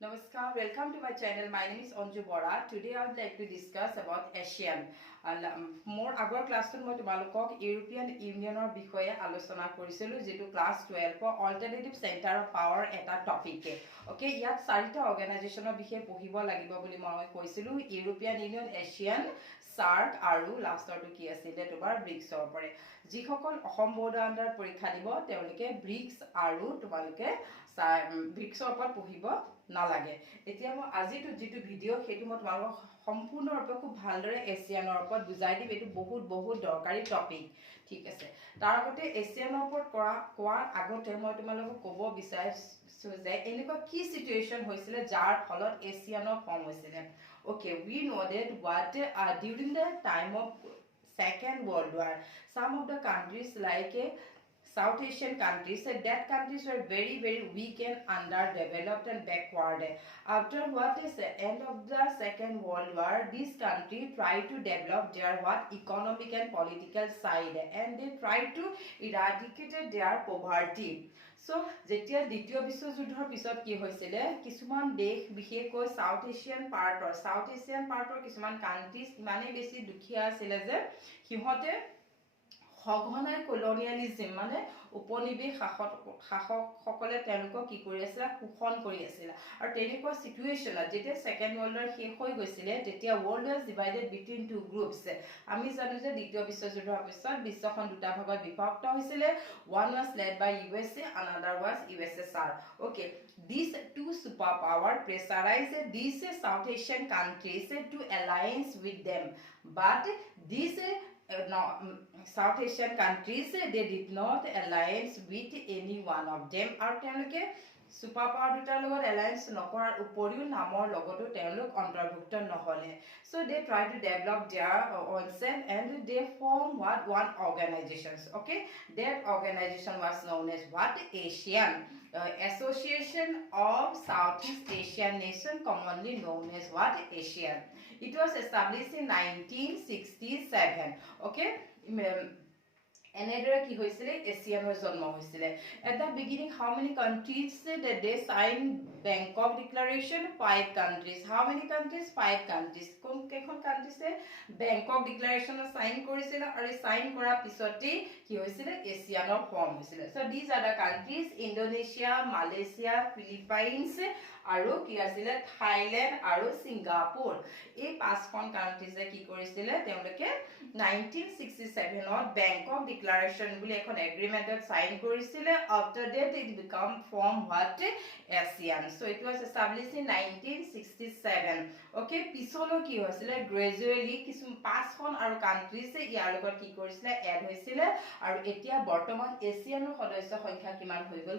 Namaskar, welcome to my channel. My name is Anju Bora. Today I would like to discuss about ASEAN. More agor class to moi tumalukok European Union or bikhoye alochona korisilu jetu class 12 for alternative center of power eta topic ke. Okay, yat sarita organization or bikhe pohibo lagibo boli moi koisilu European Union, ASEAN, SAARC aru last or to ki asile tobar BRICS or pore. Jikhokol Ahom board under porikha dibo teolike BRICS aru tumaluke BRICS or por pohibo নালাগে এতিয়া মই আজিটো যেটো video হেতু মই তোমালোক সম্পূৰ্ণৰূপে খুব ভালদৰে এছিয়ানৰ ওপৰত বুজাই দিম এটো বহুত দৰকাৰী টপিক ঠিক আছে তাৰ আগতে এছিয়ানৰ ওপৰত কোৱাৰ আগতে মই তোমালোকক ক'ব বিচাৰিছো যে এনেকুৱা কি সিচুৱেচন হৈছিল যাৰ ফলত এছিয়ানৰ ফৰ্ম হৈছিল okay we know that what during the time of second world war some of the countries like South Asian countries, that countries were very weak and underdeveloped and backward. After what is the end of the Second World War, this country tried to develop their economic and political side, and they tried to eradicate their poverty. So, যেতিয়া দ্বিতীয় বিশ্বযুদ্ধৰ পিছত কি হৈছিল কিছুমান দেশ বিশেষকৈ south Asian পাৰ্টৰ কিছুমান কান্ট্ৰিজ মানে বেছি দুখীয়া আছিল যে সিহঁতে সঘনাই কলোনিয়ালিজম মানে উপনিবেশ শাসকসকলে তেওঁলোকক কি কৰি আছিল শোষণ কৰি আছিল আৰু তেনেকুৱা সিচুৱেচনত যেতিয়া সেকেন্ড ওয়াৰ্ল্ড ওয়াৰ শেষ হৈ গৈছিল তেতিয়া world was divided between two groups আমি জানো যে দ্বিতীয় বিশ্বযুদ্ধৰ পিছত বিশ্বখন দুটা ভাগত বিভক্ত হৈছিল one was led by USA, another was USSR. Okay, these two superpower pressurized these South Asian countries to alliance with them, but these South Asian countries they did not alliance with any one of them আৰু তেওঁলোকে super power দুটাৰ লগত alliance নকৰাৰ উপৰিও নামৰ লগতো তেওঁলোক অন্তৰ্ভুক্ত নহলে so they try to develop their own self and they form one organizations okay that organization was known as ASEAN Association of Southeast Asian Nation commonly known as ASEAN. It was established in 1967 okay এনেদৰে কি হৈছিল এছিয়ানৰ জন্ম হৈছিল at the beginning how many countries that they signed Bangkok Declaration 5 countries how many countries 5 countries কোন কেখন কান্ট্ৰিছে Bangkok Declaration sign কৰিছিল আৰু sign কৰাৰ পিছতে কি হৈছিল এছিয়ানৰ ফৰ্ম হৈছিল so these are the countries Indonesia Malaysia Philippines আৰু কি আছিল থাইল্যান্ড আৰু সিঙ্গাপুৰ এই পাঁচখন কান্ট্ৰিজে কি কৰিছিল তেওঁলোকে 1967 ত Bangkok Declaration বুলি এখন এগ্ৰিমেন্টত সাইন কৰিছিল after that it become form ASEAN so it was established in 1967 okay পিছলো কি হৈছিল gradually কিছু পাঁচখন আৰু কান্ট্ৰিজ ইয়াৰ লগত কি কৰিছিল এড হৈছিল আৰু এতিয়া বৰ্তমান এছিয়ানৰ সদস্য সংখ্যা কিমান হৈ গ'ল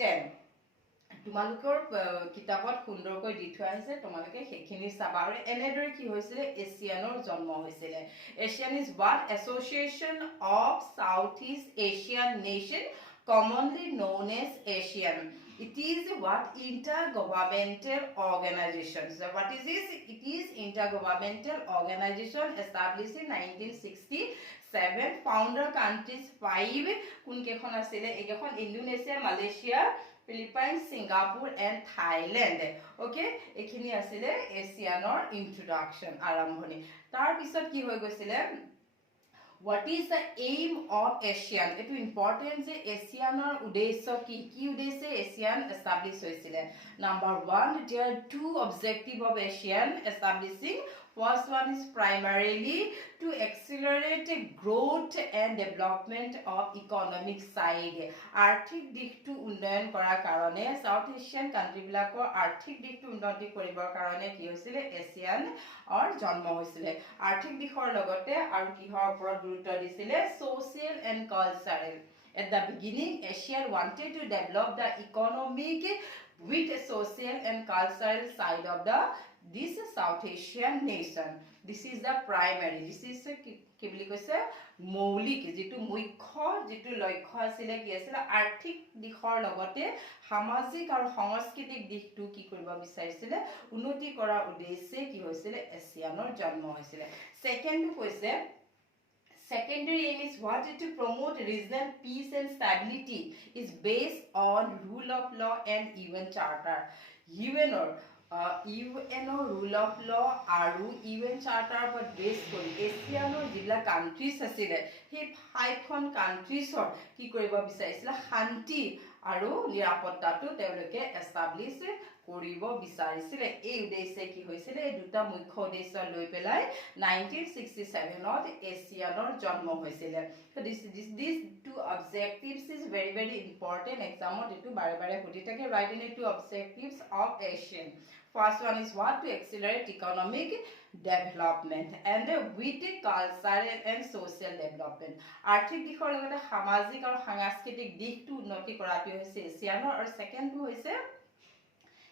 10 তোমালোকৰ কিতাপত সুন্দৰকৈ দি থোৱা আছে তোমালোকে সেইখিনি চাবা আৰু এনেদৰে কি হৈছিল এছিয়ানৰ জন্ম হৈছিল Asian is what Association of Southeast Asian Nation commonly known as ASEAN. It is what intergovernmental organization. So what is this? It is intergovernmental organization established in 1967. Founder countries 5 কোন কেখন আছিল একেখন Indonesia Malaysia Philippines, Singapore and Thailand. Okay, এখিনি আছিল এছিয়ানৰ ইন্ট্ৰোডাকশন আৰম্ভণি তাৰ পিছত কি হৈ গৈছিল What is the aim of ASEAN? It is important যে এছিয়ানৰ উদ্দেশ্য কি উদ্দেশ্য এছিয়ান এস্টাবলিশ হৈছিল Number 1 there are two objectives of ASEAN establishing First one is primarily to accelerate growth and development of economic side. Arthik diktu unnayan korar karone South Asian country bilakor arthik diktu unnoti koribor karone ki hoisile ASEAN or jonmo hoisile. Arthik dikhor logote aru kihor oporot gurutto disile social and cultural. At the beginning ASEAN wanted to develop the economic with social and cultural side of this South Asian nation. This is the primary. This is কি বুলি কৈছে মৌলিক যেটো মুখ্য যেটো লক্ষ্য আছিল কি আছিল আৰ্থিক দিশৰ লগতে সামাজিক আৰু সাংস্কৃতিক দিশটো কি কৰিব বিচাৰিছিল উন্নতি কৰাৰ উদ্দেশ্যে কি হৈছিল এছিয়ানৰ জন্ম হৈছিল সেকেন্ডটো কৈছে Secondary aim is what? To promote regional peace and stability is based on rule of law and UN Charter. UNৰ rule of law আৰু UN Charter ওপৰত বেছ কৰি এছিয়ানৰ যিবিলাক কাণ্ট্ৰিজ আছিলে সেই 5খন কাণ্ট্ৰিজৰ কি কৰিব বিচাৰিছিলে শান্তি আৰু নিৰাপত্তাটো তেওঁলোকে এষ্টাব্লিছ কৰিব বিচাৰিছিলে এই উদ্দেশ্যে কি হৈছিলে এই দুটা মুখ্য উদ্দেশ্য লৈ পেলাই 1967 ত এছিয়ানৰ জন্ম হৈছিলে so this two objectives is very important exam এটো বাৰে বাৰে সুধি থাকে write in two objectives of ASEAN. First one is what? To accelerate economic development and with cultural and social development. আৰ্থিক দিশৰ লগতে সামাজিক আৰু সাংস্কৃতিক দিশটো উন্নতি কৰাটো হৈছে এছিয়ানৰ আৰু সেকেন্ডটো হৈছে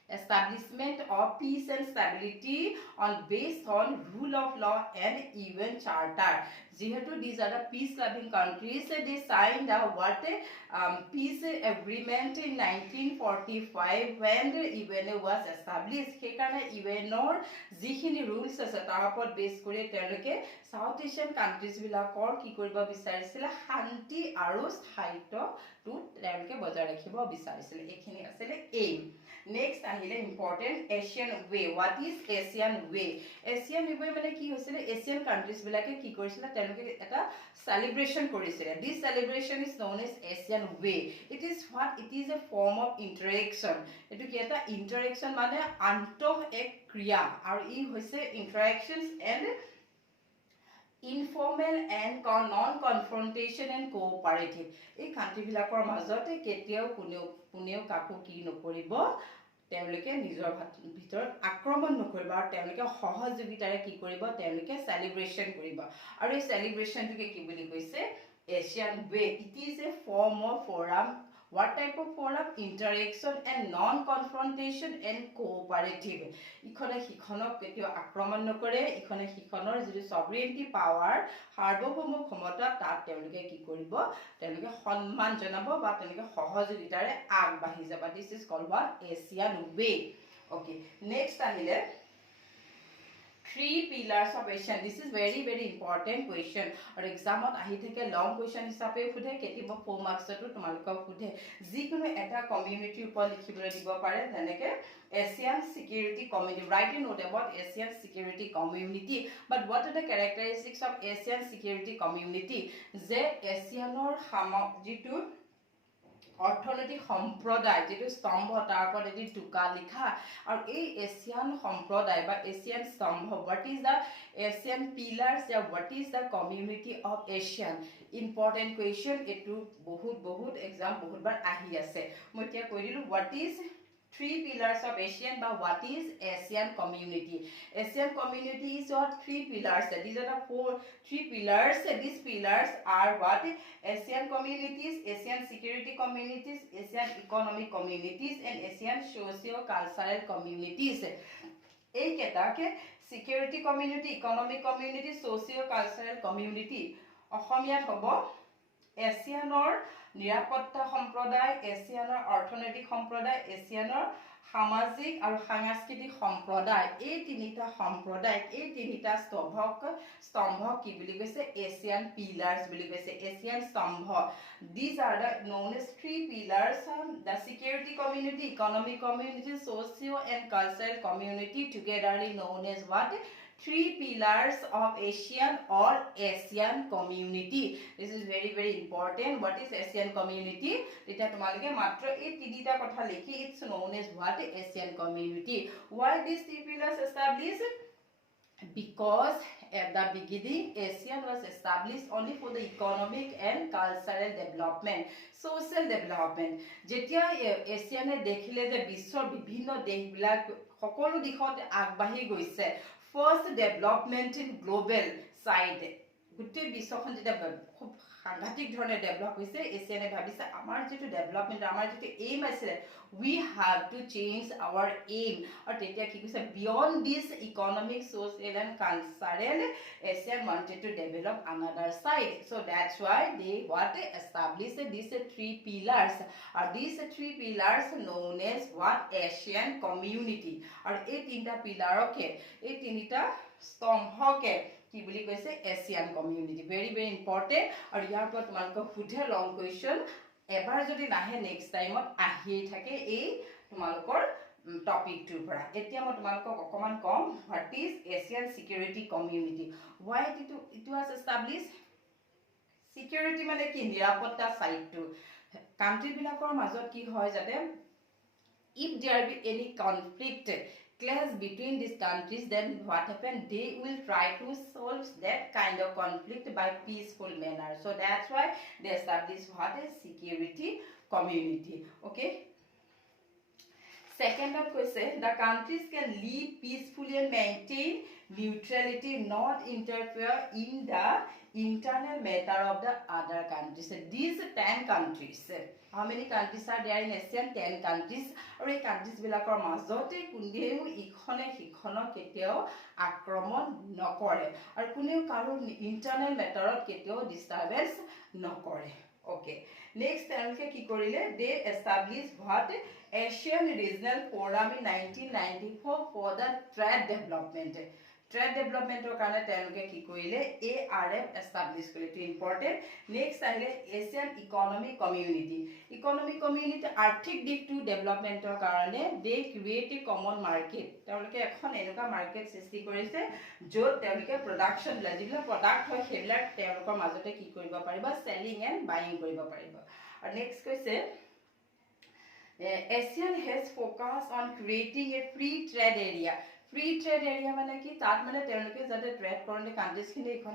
establishment of peace and stability based on rule of law and UN Charter. Jehetu these are the peace loving countries, they signed a peace agreement in 1945 when the UN was established. Hekarone UN or jikhini rules ase tar upor base kori teloke South Asian countries bilakor ki koriba bisarisile shanti aru sthayitto tu teloke bojai rakhibo bisarisile ekhini asile aim. Next ahile important Asian way. What is Asian way? Asian way mane ki hoisile Asian countries bilake ki korisile teloke eta celebration korisile. This celebration is known as Asian way. It is what? It is a form of interaction. Etu ki eta interaction mane antoh ek kriya aru I hoise interactions and informal and non-confrontation and cooperative. এই country বিলাকৰ মাজতে কেতিয়াও কোনেও কাকো কি নকৰিব তেওঁলোকে নিজৰ ভিতৰত আক্ৰমণ নকৰিব আৰু তেওঁলোকে সহযোগিতাৰে কি কৰিব তেওঁলোকে সেলিব্ৰেশন কৰিব আৰু এই সেলিব্ৰেশনটোকে কি বুলি কৈছে Asian way. It is a form of forum. What type of forum? Interaction and non-confrontation and cooperative. ইখনে হিখনক কেতিয়াও আক্ৰমণ নকৰে ইখনে হিখনৰ যিটো sovereignty power সাৰ্বভৌম ক্ষমতা তাত তেওঁলোকে কি কৰিব তেওঁলোকে সন্মান জনাব বা তেওঁলোকে সহযোগিতাৰে আগবাঢ়ি যাব. This is called what? Asian way. Okay, next আহিলে three pillars of ASEAN. This is very important question or exam ot ahi theke long question hisabe khudhe ketiba 4 marks to tumalok khudhe jikono eta community upor likhibole dibo pare jeneke ASEAN security community. Write a note about ASEAN security community. But what are the characteristics of ASEAN security community? Je ASEAN or jitu অৰ্থনৈতিক সম্প্ৰদায় যেটো স্তম্ভ তাৰ ওপৰত এটি টুকা লিখা আৰু এই এছিয়ান সম্প্ৰদায় বা এছিয়ান স্তম্ভ what is the ASEAN pillars or what is the community of ASEAN? Important question এটো বহুত exam বহুতবাৰ আহি আছে মই এতিয়া কৈ দিলো what is three pillars of ASEAN but what is ASEAN community? ASEAN community is what? Three pillars. These are the three pillars. These pillars are what? ASEAN communities, ASEAN security communities, ASEAN economic communities and ASEAN socio-cultural communities. এই কেটাকে security community, economic community, socio-cultural community অসমীয়াত হ'ব এছিয়ানৰ নিৰাপত্তা সম্প্ৰদায় এছিয়ানৰ অৰ্থনৈতিক সম্প্ৰদায় এছিয়ানৰ সামাজিক আৰু সাংস্কৃতিক সম্প্ৰদায় এই তিনিটা সম্প্ৰদায় এই তিনিটা স্তম্ভ কি বুলি কৈছে এছিয়ান পিলাৰ্স বুলি কৈছে এছিয়ান স্তম্ভ. These are the known as three pillars. The security community, economic community, socio and cultural community togetherly known as what? Three pillars of ASEAN or ASEAN community. This is very important. What is ASEAN community? Eta tumalike matro ei tinita kotha likhi it's known as what? ASEAN community. Why these three pillars established? Because at the beginning ASEAN was established only for the economic and cultural development, social development. Jetia ASEAN e dekhile je biশ্বর বিভিন্ন দেশবিলাক সকলো দিশত আগবাঢ়ি গৈছে first development in global side গুটে বিশ্বখন যেটা খুব সাংঘাতিক ধৰণে develop হৈছে এছিয়ানে ভাবিছে আমাৰ যেটো ডেভেলপমেন্ট আমাৰ যেটো এইম আছে we have to change our aim or তেতিয়া কি কৈছে beyond this economic social and cultural ASEAN wanted to develop another side. So that's why they established these three pillars. Are these three pillars known as what? ASEAN community. और এই তিনটা পিলারকে এই তিনটা স্তম্ভকে কি বুলি কৈছে Asian community very very important আৰু ইয়াৰ পৰা তোমালোকক সোধে লং কুৱেশ্যন এবাৰ যদি নাহে নেক্সট টাইমত আহিয়ে থাকে এই তোমালোকৰ টপিকটোৰ পৰা এতিয়া মই তোমালোকক অকমান কম what is Asian security community why it was established security মানে কি নিৰাপত্তা সাইটটো কান্ট্ৰি বিলাকৰ মাজত কি হয় যাতে if there be any conflict clash between these countries then what happen they will try to solve that kind of conflict by peaceful manner so that's why they establish what is security community okay second of question the countries can live peacefully and maintain neutrality not interfere in the internal matter of the other countries these 10 countries how many countries are there in ASEAN 10 countries or ei countries bilakor majote kuneu ikhone hikhono keteo akromon nokore ar kuneu karo internal matter of keteo disturbance nokore okay next তেওঁলোকে কি কৰিলে they established what Asian Regional Forum in 1994 for the trade development কাৰণে তেওঁলোকে কি কৰিলে ARF establish কৰিলে important next আহিলে Asian Economic Community আৰ্থিক দিশটো ডেভেলপমেন্টৰ কাৰণে they create a common market তেওঁলোকে এখন এনেকুৱা মাৰ্কেট সৃষ্টি কৰিছে য'ত তেওঁলোকে প্ৰডাকশন যিবিলাক প্ৰডাক্ট হয় সেইবিলাক তেওঁলোকৰ মাজতে কি কৰিব পাৰিব selling and buying কৰিব পাৰিব আৰু next কৈছে ASEAN has focused on creating a free trade area মানে কি তাত মানে তেওঁলোকে যাতে ট্ৰেড কৰতে কান্ট্ৰিজ খিনি এখন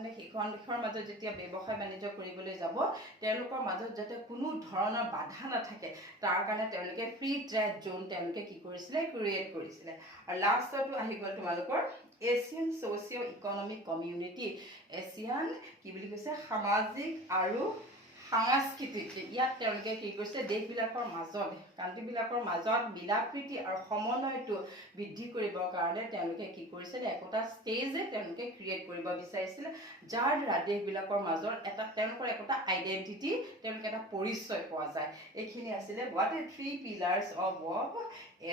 দেশৰ মাজত যেতিয়া ব্যৱসায় বাণিজ্য কৰিবলৈ যাব তেওঁলোকৰ মাজত যাতে কোনো ধৰণৰ বাধা নাথাকে তাৰ কাৰণে তেওঁলোকে ফ্ৰী ট্ৰেড জোন তেওঁলোকে কি কৰিছিলে ক্ৰিয়েট কৰিছিলে আৰু লাষ্টটো আহি গ'ল তোমালোকৰ Asian socio economic community Asian কি বুলি কৈছে সামাজিক আৰু সাংস্কৃতিক ইয়াত তেওঁলোকে কি কৰিছে দেশবিলাকৰ মাজত কান্ট্ৰিবিলাকৰ মাজত মিলাপ্ৰীতি আৰু সমন্বয়টো বৃদ্ধি কৰিবৰ কাৰণে তেওঁলোকে কি কৰিছিল একটা ষ্টেজ তেওঁলোকে ক্ৰিয়েট কৰিব বিচাৰিছিল যাৰ দ্বাৰা দেশবিলাকৰ মাজত এটা তেওঁলোকৰ একটা আইডেন্টিটি তেওঁলোকে এটা পৰিচয় পোৱা যায় এইখিনি আছিল what are three pillars of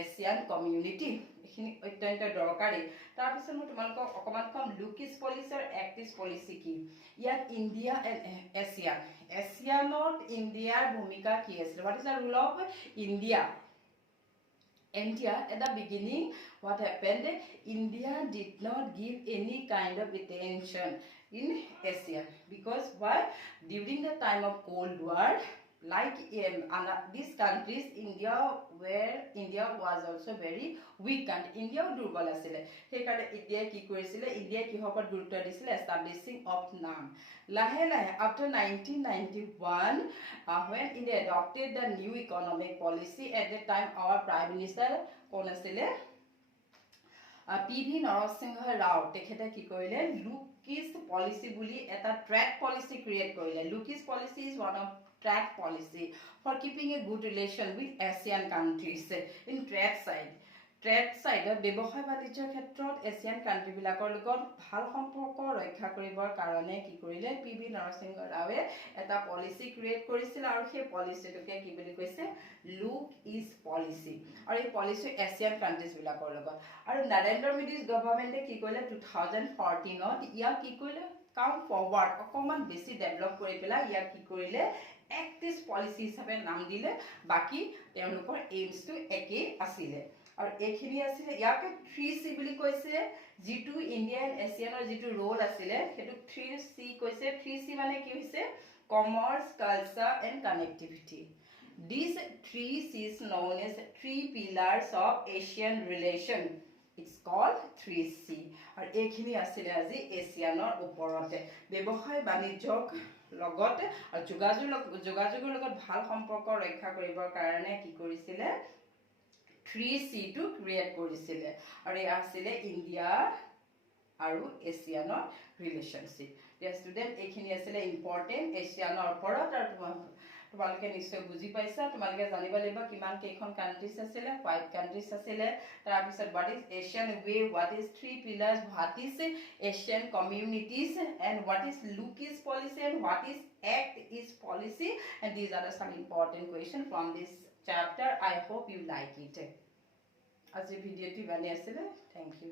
Asian community এখিনি অত্যন্ত দৰকাৰী তাৰ পিছত মই তোমালোকক অকমান কম লুকিস পলিসি আৰু এক্টিস পলিসি কি ইয়াত ইন্ডিয়া এণ্ড এছিয়ানত ইন্ডিয়াৰ ভূমিকা কি আছিল what is the role of India at the beginning what happened India did not give any kind of attention in Asia because why during the time of Cold War like these countries India was also very weak and India দুৰ্বল আছিল সেই কাৰণে India কি কৰিছিল India কি হপত গুৰুত্ব দিছিল establishing of NAM লাহে লাহে after 1991 when India adopted the new economic policy at that time our prime minister কোন আছিল PV নৰসিংহ ৰাও তেখেতে কি কৰিলে লুকিস পলিসি বুলি এটা ট্ৰেড পলিসি ক্ৰিয়েট কৰিলে লুকিস policy is one of trade policy for keeping a good relation with ASEAN countries in trade side ব্যৱসায় বাণিজ্যৰ ক্ষেত্ৰত এছিয়ান কান্ট্ৰি বিলাকৰ লগত ভাল সম্পৰ্ক ৰক্ষা কৰিবৰ কাৰণে কি কৰিলে PV নৰসিংহ ৰাওৱে এটা পলিসি ক্ৰিয়েট কৰিছিল আৰু সেই পলিসিটোকে কি বুলি কৈছে লুক ইজ পলিসি আৰু এই পলিসি এছিয়ান কান্ট্ৰিজ বিলাকৰ লগত আৰু নৰেন্দ্ৰ মোদীৰ গভৰ্ণমেণ্টে কি কৰিলে 2014ত ইয়াক কি কৰিলে কাম ফৰৱাৰ্ড অকমান বেছি ডেভেলপ কৰি পেলাই ইয়াক কি কৰিলে এক্টিভ পলিসি হিচাপে নাম দিলে বাকি তেওঁলোকৰ এইমছটো একেই আছিল আৰু এইখিনি আছিল ইয়াকে 3C বুলি কৈছে জিটু ইণ্ডিয়ান এছিয়ানৰ জিটু ৰোল আছিল হেতু 3C কৈছে 3C মানে কি হৈছে commerce culture and connectivity these 3C is known as three pillars of Asian relation it's called 3C আৰু এইখিনি আছিল আজি এছিয়ানৰ ওপৰতে ব্যৱসায় বাণিজ্যক লগত আৰু যোগাযোগৰ লগত ভাল সম্পৰ্ক ৰক্ষা কৰিবৰ কাৰণে কি কৰিছিলে 3C to create কৰিছিলে আৰু এই আছিল ইণ্ডিয়া আৰু এছিয়ানৰ ৰিলেশনশিপ the student এইখিনি আছিল ইম্পৰ্টেন্ট এছিয়ানৰ ওপৰত আৰু তোমালোকে নিশ্চয় বুজি পাইছা তোমালোকে জানিব লাগিব কিমান কেইখন কান্ট্ৰিজ আছিল 5 কান্ট্ৰিজ আছিল তাৰ পিছত what is Asian way what is three pillars what is Asian communities and what is Lukis policy and what is act is policy and these are some important questions from this chapter I hope you like it আজি ভিডিওটি বানি আছিল thank you